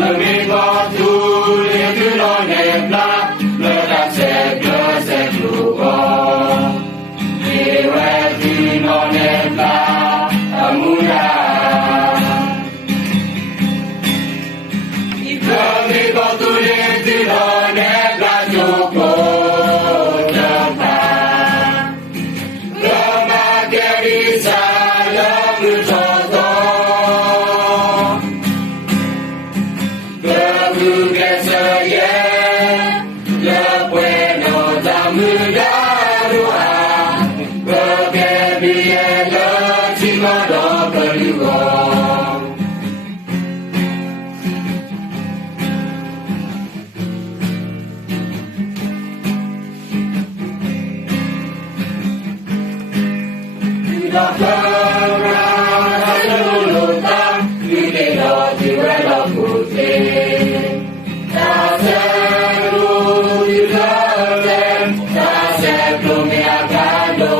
bumi batu itu nonebla letak segera lupa diweti nonebla amuda bumi batu itu nonebla cukup tempat lembaga di salam bercontoh Berbuka saya Lepueno tamuda doa Berkebiaya Cima do kelugo Tidak pernah lulutan Tidak jiwa putih Tak seru di dalam Tak sebelum yakado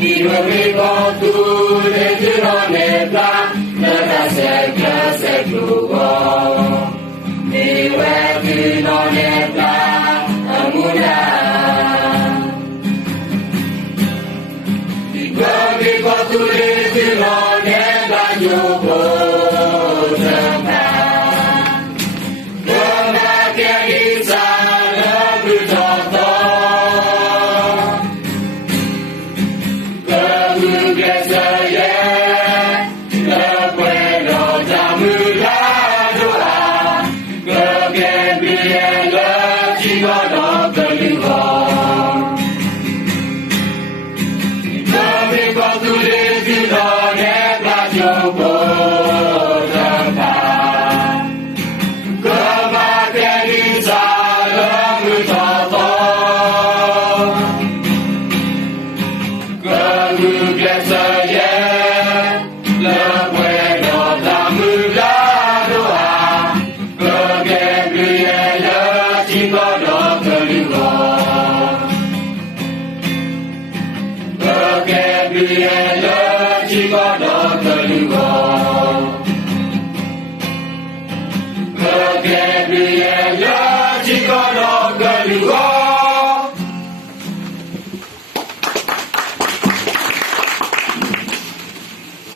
Di bumi batu Lejeron nebla Letak seklugo Di weti non nebla Amuda Di bumi batu Lejeron nebla Cukup tempat Memakai kisah bercontoh Berbuka saya Lepueno tamuda doa Kegebiaya jiwa do kelugo Kami batu di tidaknya cukup tempat Kemakai kisah bercontoh Keluarga saya Lepueno tamuda doa Kegebiaya jiwa do kelugo Kegebiaya jiwa do kelugo Kegebiaya